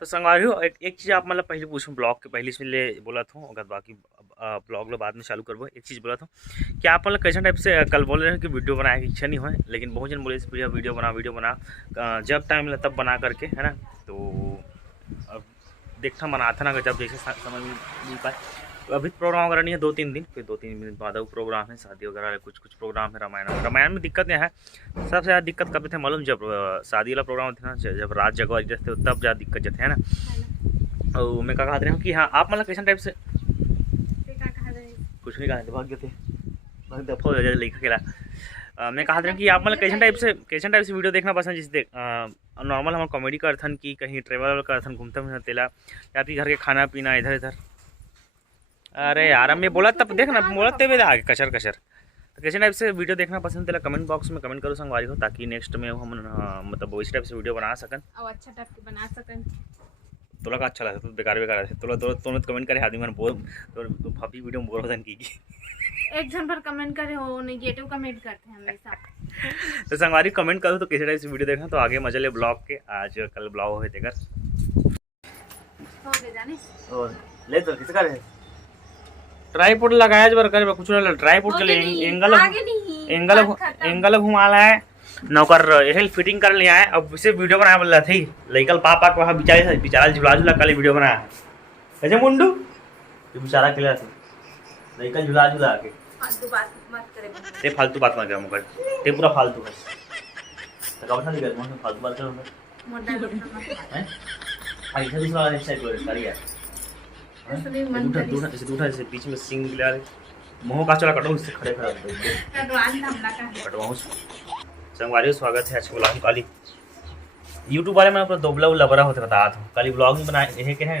तो संगवारी हो एक चीज़ आप मतलब पहले पूछूं ब्लॉग के पहले इसमें बोला था अगर बाकी ब्लॉग लो बाद में चालू करबो। एक चीज़ बोला था कि आप मतलब कैसे टाइप से कल बोल रहे हैं कि वीडियो बनाने की इच्छा नहीं है, लेकिन बहुत जन बोले इस वीडियो बना जब टाइम मिला तब बना करके, है ना। तो अब देखता मना था ना जब जैसे समय मिल पाए। तो अभी प्रोग्राम वगैरह नहीं है 2-3 दिन, फिर 2-3 दिन बाद वो प्रोग्राम है, शादी वगैरह कुछ प्रोग्राम है। रामायण में दिक्कत नहीं है। सबसे ज़्यादा दिक्कत कब थे मालूम, जब शादी वाला प्रोग्राम थे ना, जब रात जगह थे तब ज़्यादा दिक्कत जते है ना। और मैं कहा रहे हूँ कि हाँ आप मतलब कैसे टाइप से कुछ नहीं कहा भाग्य थे दफा हो जाए लिखा खेला। मैं कहा था कि आप मतलब कैसे टाइप से वीडियो देखना पसंद, जैसे नॉर्मल हमारा कॉमेडी का अर्थन की कहीं ट्रेवल का अर्थन घूमते हुए तेला, या फिर घर के खाना पीना इधर इधर। अरे यार मैं बोला तब देखना बोला तेरे आगे कचर कचर। तो कैसे टाइप से वीडियो देखना पसंद तेला कमेंट बॉक्स में कमेंट करो संगवारी हो, ताकि नेक्स्ट में हम मतलब इस टाइप से वीडियो बना सकन और अच्छा टाइप के बना सकन। तोला का अच्छा लगा तो बेकार है तोला कमेंट करे आदमी मन बोल तो भाभी वीडियो में बोल बदन की एक जन पर कमेंट करे हो नेगेटिव कमेंट करते हैं हमेशा। तो संगवारी कमेंट करो तो किसी टाइप से वीडियो देखना तो आगे मजा ले ब्लॉग के। आज कल ब्लॉग हो देकर हो गए जाने और ले तो किस करे ट्राइपॉड लगाया जबर करे कुछ ना ट्राइपॉड के लिए एंगल घुमा ला है नौकर यही फिटिंग कर लिया है। अब इसे वीडियो बनाया बोल रहा थी लइकल पापा को वहाँ बेचारा झुला झुला कल वीडियो बनाया है कैसे मुंडू ये बेचारा के लिए लइकल झुला झुला के फालतू बात मत करे। ते फालतू बात मत कर मुकर ते पूरा फालतू है तो कब से निकल मैं फालतू बात करूंगा मोटा हैं ऐसे दूसरा वाला साइड कर कर यार दूसरा से बीच में सिंग ले आ मुंह का चला कटो इससे खड़े खड़े कटवान हमला का कटवाऊं संगवारी स्वागत है आज के ब्लॉग में। काली यूट्यूब वाले में अपना दोबला लबरा होते बता था काली ब्लॉग नहीं बनाए यही के हैं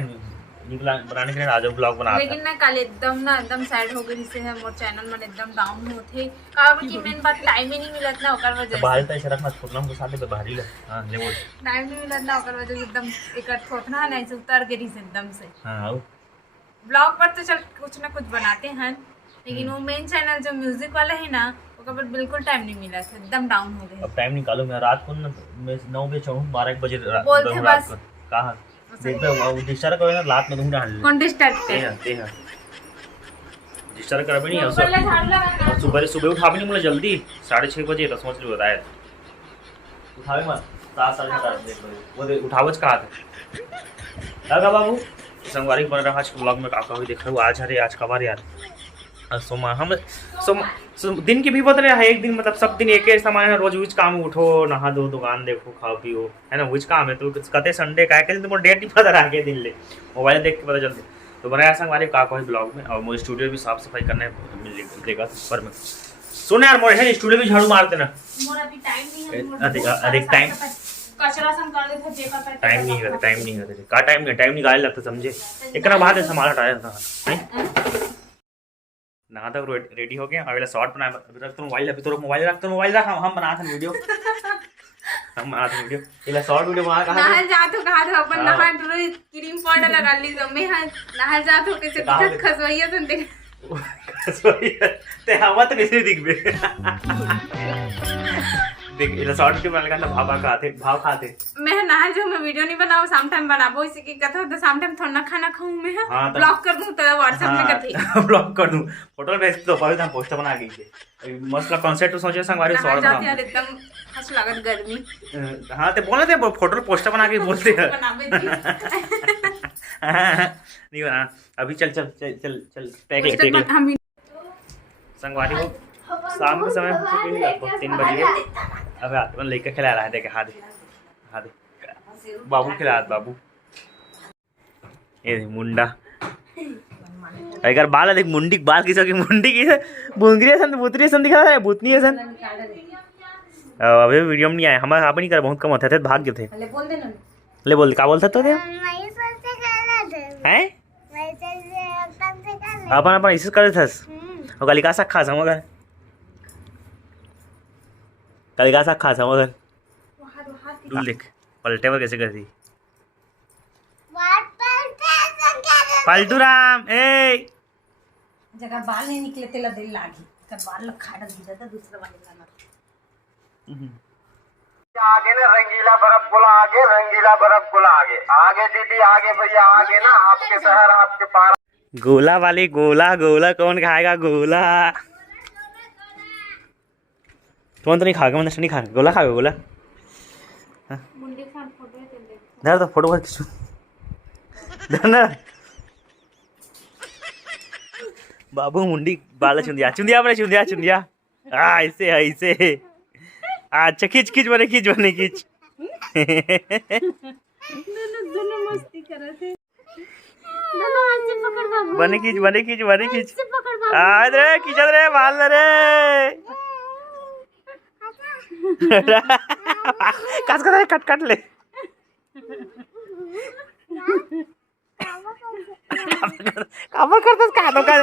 बनाने के लिए आज ब्लॉग बना लेकिन ना कल एकदम साइड हो गई से है मोर चैनल में एकदम डाउन होथे काबर की मेन बात टाइम ही नहीं मिलत ना ओकर वजह से बाहर तक शरफ मत छोड़ना हमको साथ में बाहर ही ले हां ले बोल टाइम नहीं मिलत ना ओकर वजह से एकदम इकट्ठ होतना नहीं से उतर गिरी से एकदम से। हां ब्लॉग पर तो चल कुछ ना कुछ बनाते हैं लेकिन वो मेन चैनल जो म्यूजिक वाला है ना ओकर पर बिल्कुल टाइम नहीं मिला था एकदम डाउन हो गए। अब टाइम निकालो मैं रात को मैं 9 बजे चढ़ूं 12 बजे बोलते बस कहां देख लो डिस्टर्ब करो ना रात में ढूंढ डाल कौन डिस्टर्ब ते हैं डिस्टर्ब कर भी नहीं है सुबह उठा भी नहीं मुझे जल्दी 6:30 बजे तो सोच लो बताया उठावे मत 7-7:30 देख लो वो उठावच कहा था लगा बाबू संगवारी बन रहा आज ब्लॉग में काका हुई देख रहा हूँ आज अरे आज कबार यार सोमा हम दिन की भी बदल रहा है एक दिन मतलब सब दिन एक ही समान है रोज उच काम उठो नहा दो दुकान देखो खाओ पियो है ना उच काम है तो कहते संडे का है तुम डेट नहीं पता रहा के दिन ले मोबाइल देख के पता चलते तो बनाया संगवारी काका हुई ब्लॉग में। और मुझे स्टूडियो भी साफ सफाई करना मिलेगा पर में सुन यार मोरे स्टूडियो भी झाड़ू मार देना अधिक टाइम कचरा सम कर देथे जे का टाइम नहीं है का टाइम निकाले लगता समझे एकरा बाद सामान हटाया था नहा तक रेडी हो गया अगला शॉर्ट बनाया अभी रख तो मोबाइल रख हम बना था वीडियो हम बना था वीडियो इला शॉर्ट वीडियो बना कहा नहा जा तो कहा था अपन नहा पूरी क्रीम पाउडर लगा ली तो मैं नहा जा तो कैसे दिखत खसवैया सुन देख खसवैया ते हवा तो कैसे दिखबे देख इला शॉर्ट वीडियो बना लगा भाव खाते मैं नहा जो मैं वीडियो नहीं बनाऊं शाम टाइम बनाबो इसी की कथा तो शाम टाइम थोड़ा खाना खाऊं मैं ब्लॉग कर दूं तो व्हाट्सएप में कथी ब्लॉग कर दूं फोटो भेज तो पहले हम पोस्टर बना के मस्त कॉन्सेप्ट सोचे संगवारी शॉर्ट बना यार एकदम हंस लागत गर्मी। हां ते बोले थे फोटो पोस्टर बना के बोलते हैं नहीं बना अभी चल टैग संगवारी हो शाम के समय 3 बजे अब अपन लेकर खिला रहा है देखे हाँ दे बाबू खिला बाबू ये मुंडा अगर बाल देख मुंडी बाल की मुंडी की बुंदरी सन बुतरी सन दिखा है भूतनी है सन अभी वीडियो में नहीं आया हमारे यहाँ पर नहीं कर बहुत कम होते थे भाग्य थे ले बोल क्या बोलता तो हैं अपन ऐसे कर थे और कलिका सा खा मगर कलिका सा खा मगर तू देख पलटे पर कैसे कर दी फालतू राम ए जगह बाल नहीं निकले तेला दिल लागी कर बाल खाड़ा दी जाता दूसरा वाले का आगे ना रंगीला बर्फ गोला आगे, रंगीला बर्फ गोला आगे, आगे दीदी आगे भैया आगे ना, आपके शहर आपके पार। गोला वाली गोला, गोला कौन खाएगा गोला? तुम तो नहीं खाएगा, मैं नहीं खाएगा गोला, खाएगा गोला? मुंडी के साथ फोटो है तेरे। धर तो फोटो खींचो, धर ना बाबू मुंडी बाल चुंदिया, चुंदिया अपने चुंदिया, चुंदिया ऐसे ऐसे। अच्छा खींच खींच बने, खींच बने, खींच। दोनों मस्ती कर रहे थे। दोनों हाथ से पकड़ बाबू। बने खींच, बने खींच, बने खींच। से पकड़ बाबू। अरे खींचत रे बाल रे। कस कर कट कट ले। काबर करतस का तो का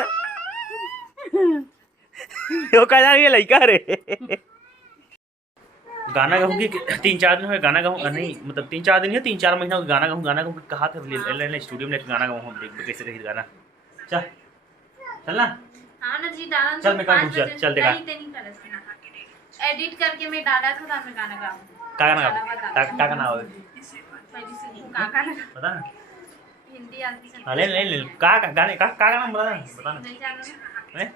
यो का जान ये लइका रे। गाना गाऊंगी 3-4 दिन हुए, गाना गाऊं नहीं मतलब 3-4 दिन है, 3-4 महीना गाना गाऊं कहा था ले स्टूडियो में गाना गाऊं हम, देख कैसे रही गाना। चल चल ना। हां ना जी डाला। चल मैं कर दूं, चल देखा एडिट करके मैं डाला था, मैं गाना गाऊं। का गाना का गाना हो बता ना। हिंदी आती है। हां ले ले ले का गाने का गाना बता ना। नहीं जानना हैं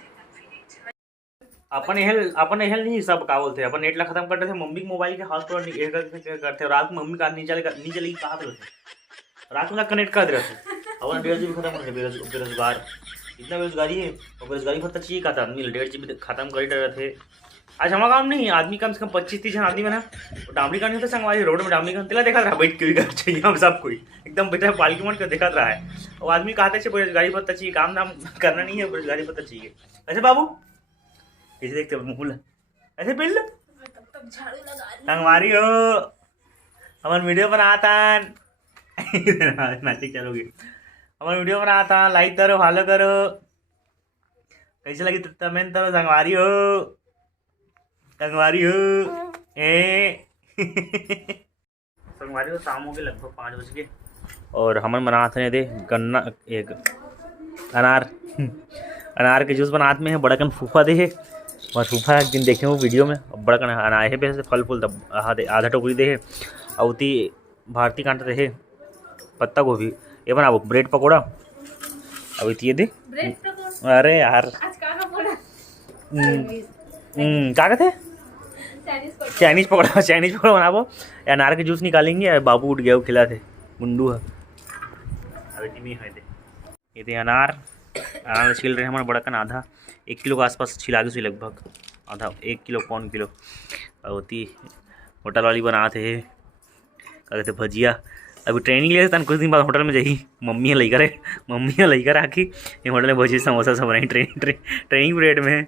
अपन हेल नहीं सब का बोलते अपन नेट ला खत्म करते थे, मम्मी के मोबाइल के हॉटस्पॉट करते रात में, मम्मी का नहीं चलेगी कहाँ पे रहते रात में कनेक्ट कर दे रहे थे। और 1.5 GB खत्म कर बेरोजगार, इतना बेरोजगारी है और बेरोजगारी भत्ता चाहिए का था आदमी 1.5 GB खत्म कर रहे थे। आज हमारा काम नहीं, आदमी कम से कम 25-30 जन आदमी बना, डामरी का नहीं होता संगवारी रोड में डामरी का तिला देखा रहा बैठ के चाहिए हम सब कोई एकदम बेटा पालकी मन कर देखा रहा है। और आदमी कहते हैं बेरोजगारी भत्ता चाहिए, काम धाम करना नहीं है, बेरोजगारी भत्ता चाहिए। ऐसे बाबू कैसे देखते हो मुँह ऐसे पिल संगवारी हो हमारे वीडियो बनाता नाचे चलोगे, हमारे वीडियो बनाता लाइक करो, फॉलो करो, कैसे लगी कमेंट करो। संगवारी हो संगवारी हो संगवारी हो। शाम हो गए लगभग 5 बज के और हम बनाते दे गन्ना एक अनार के जूस बनाते में है बड़कन फूफा दे है। और फूफा एक दिन देखे वो वीडियो में बड़कन अनार है वैसे फल फूल आधा टोकरी दे है अवती भारती कांटा दे है पत्ता गोभी ये बनाबो ब्रेड पकौड़ा अभी ये दे। अरे यार आज का पकौड़ा क्या कहते चाइनीज पकौड़ा बनाबो। अनार के जूस निकालेंगे, बाबू उठ गया वो खिला थे मुंडू है अभी है दे। ये थे अनार छिल रहे हमारे बड़कन आधा 1 किलो के आसपास छिला गई लगभग आधा 1 किलो 1 किलो होती होटल वाली बनाते है क्या कहते भजिया। अभी ट्रेनिंग ले कुछ दिन बाद होटल में जाई मम्मी लेकर आखी ये होटल में भजिया समोसा सब बनाई ट्रेनिंग पीरियड में।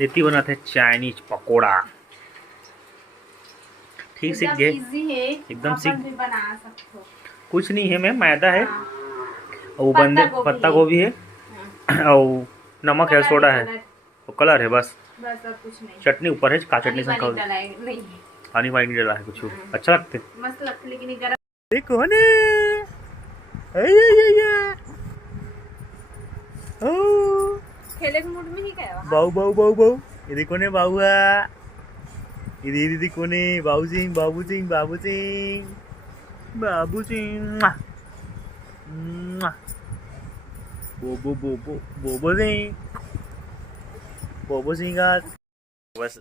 इतनी बनाते चाइनीज पकोड़ा ठीक सीख गए एकदम सीख बना सकते हो। कुछ नहीं है मैम मैदा है और वो बंदे पत्ता गोभी है और नमक है सोडा है और कलर है बस कुछ नहीं। चटनी ऊपर है का चटनी से खाओ पानी वानी नहीं डला है कुछ अच्छा लगते मस्त लगते लेकिन गरम देखो ने खेले के मूड में ही गया बाऊ ये देखो ने बाबुआ ये दीदी कोने बाबू सिंह बाबू सिंह बोबो सिंह का बस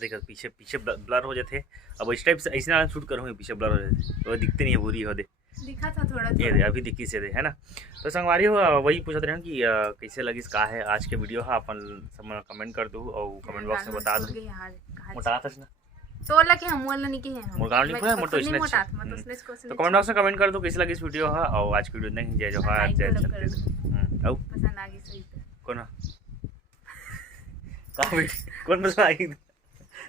देखा पीछे ब्लर हो जाते। अब इस टाइप से ऐसे ना शूट करूँगी पीछे ब्लर हो जाते वो दिखते नहीं है बुरी हो दे दिखा था थोड़ा ये अभी दिखी से दे है ना। तो संगवारी हो वही पूछते रहे कि कैसे लगी का है आज के वीडियो है अपन सब कमेंट कर दो और कमेंट बॉक्स में बता दो मोटा था ना तो वाला के हम वाला नहीं के है मोटा नहीं है मोटो इसने तो कमेंट बॉक्स में कमेंट कर दो कैसी लगी इस वीडियो है और आज की वीडियो नहीं जय जोहार जय छत्तीसगढ़ औ पसंद आ गई सही कौन कौन पसंद आई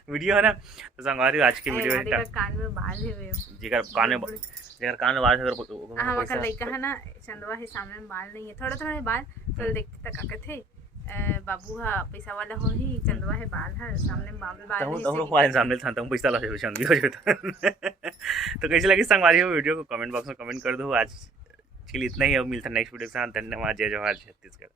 वीडियो है ना। तो संगवारी आज की वीडियो है कान में बाल है जेकर कान में बाल है हम का लइका है ना चंदवा है सामने में बाल नहीं है थोड़ा बाल तो देखते तक का थे बाबू हा पैसा वाला हो ही चंदवा है बाल है सामने बाल है तो हम सामने था तुम पैसा ला चंदी हो जाता। तो कैसी लगी संगवारी हो वीडियो को कमेंट बॉक्स में कमेंट कर दो। आज के लिए इतना ही, अब मिलता है नेक्स्ट वीडियो के साथ। धन्यवाद जय जोहार छत्तीसगढ़।